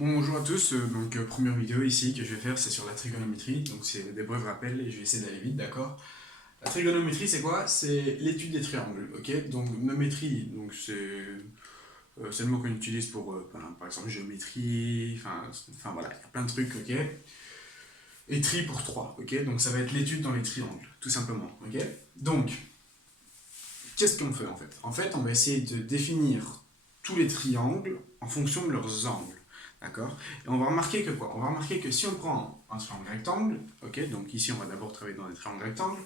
Bonjour à tous, première vidéo ici que je vais faire, c'est sur la trigonométrie, donc c'est des brefs rappels et je vais essayer d'aller vite, d'accord. La trigonométrie c'est quoi? C'est l'étude des triangles, ok. Donc nométrie, donc c'est le mot qu'on utilise pour, par exemple, géométrie, enfin voilà, il y a plein de trucs, ok. Et tri pour 3, ok. Donc ça va être l'étude dans les triangles, tout simplement, ok. Donc, qu'est-ce qu'on fait en fait? En fait, on va essayer de définir tous les triangles en fonction de leurs angles. D'accord. Et on va remarquer que quoi? On va remarquer que si on prend un triangle rectangle, ok, donc ici on va d'abord travailler dans des triangles rectangles,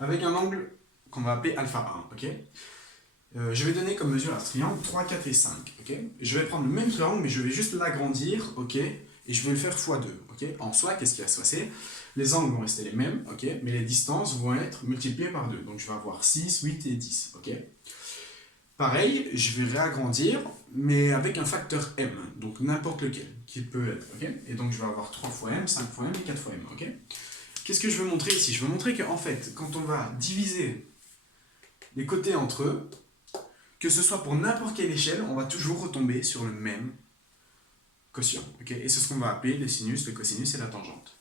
avec un angle qu'on va appeler alpha 1, ok. Je vais donner comme mesure à ce triangle 3, 4 et 5, ok. Je vais prendre le même triangle, mais je vais juste l'agrandir, ok, et je vais le faire x2, ok. En soi, qu'est-ce qui va se passer? Les angles vont rester les mêmes, ok, mais les distances vont être multipliées par 2, donc je vais avoir 6, 8 et 10, ok. Pareil, je vais réagrandir, mais avec un facteur m, donc n'importe lequel, qui peut être, ok. Et donc je vais avoir 3 fois m, 5 fois m et 4 fois m, ok. Qu'est-ce que je veux montrer ici? Je veux montrer qu'en fait, quand on va diviser les côtés entre eux, que ce soit pour n'importe quelle échelle, on va toujours retomber sur le même quotient, ok. Et c'est ce qu'on va appeler le sinus, le cosinus et la tangente.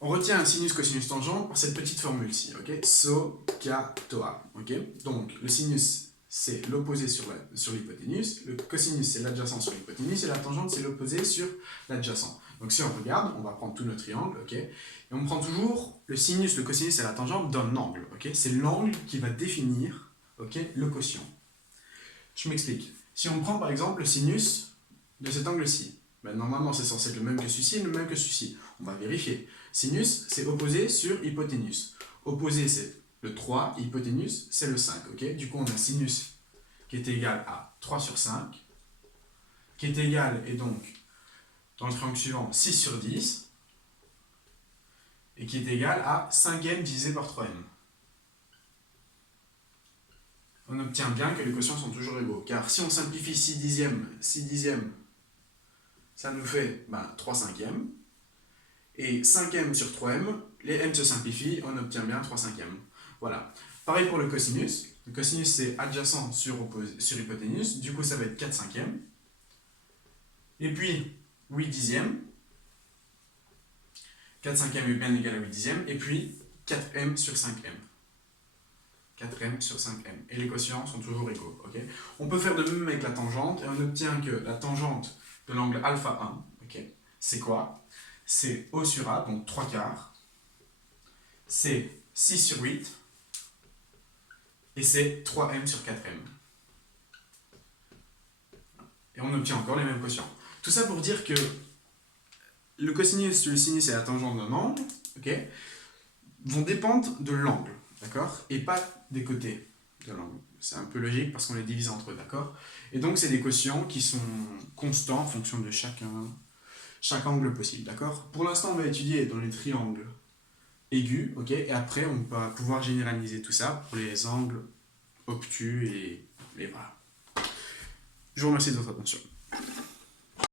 On retient un sinus, cosinus, tangente par cette petite formule-ci, ok. SOHCAHTOA, ok. Donc le sinus c'est l'opposé sur l'hypoténuse, le cosinus c'est l'adjacent sur l'hypoténuse et la tangente c'est l'opposé sur l'adjacent. Donc si on regarde, on va prendre tous nos triangles, ok. Et on prend toujours le sinus, le cosinus et la tangente d'un angle, ok. C'est l'angle qui va définir, ok, le quotient. Je m'explique. Si on prend par exemple le sinus de cet angle-ci, ben, normalement c'est censé être le même que celui-ci et le même que celui-ci. On va vérifier. Sinus, c'est opposé sur hypoténuse. Opposé, c'est le 3, hypoténuse, c'est le 5. Okay, du coup, on a sinus qui est égal à 3 sur 5, qui est égal, et donc, dans le triangle suivant, 6 sur 10, et qui est égal à 5m divisé par 3m. On obtient bien que les quotients sont toujours égaux. Car si on simplifie 6 dixièmes, ça nous fait 3 cinquièmes. Et 5m sur 3m, les m se simplifient, on obtient bien 3 cinquièmes. Voilà. Pareil pour le cosinus. Le cosinus c'est adjacent sur hypoténuse, du coup ça va être 4 cinquièmes. Et puis 8 dixièmes. 4 cinquièmes est bien égal à 8 dixièmes. Et puis 4m sur 5m. 4m sur 5m. Et les quotients sont toujours égaux. Okay, on peut faire de même avec la tangente, et on obtient que la tangente de l'angle alpha 1, okay, c'est quoi? C'est O sur A, donc 3 quarts. C'est 6 sur 8. Et c'est 3m sur 4m. Et on obtient encore les mêmes quotients. Tout ça pour dire que le cosinus, le sinus et la tangente d'un angle, okay, vont dépendre de l'angle, d'accord, et pas des côtés de l'angle. C'est un peu logique parce qu'on les divise entre eux, d'accord. Et donc c'est des quotients qui sont constants en fonction de chaque angle possible, d'accord. Pour l'instant, on va étudier dans les triangles aigus, ok, et après on va pouvoir généraliser tout ça pour les angles obtus et voilà. Je vous remercie de votre attention.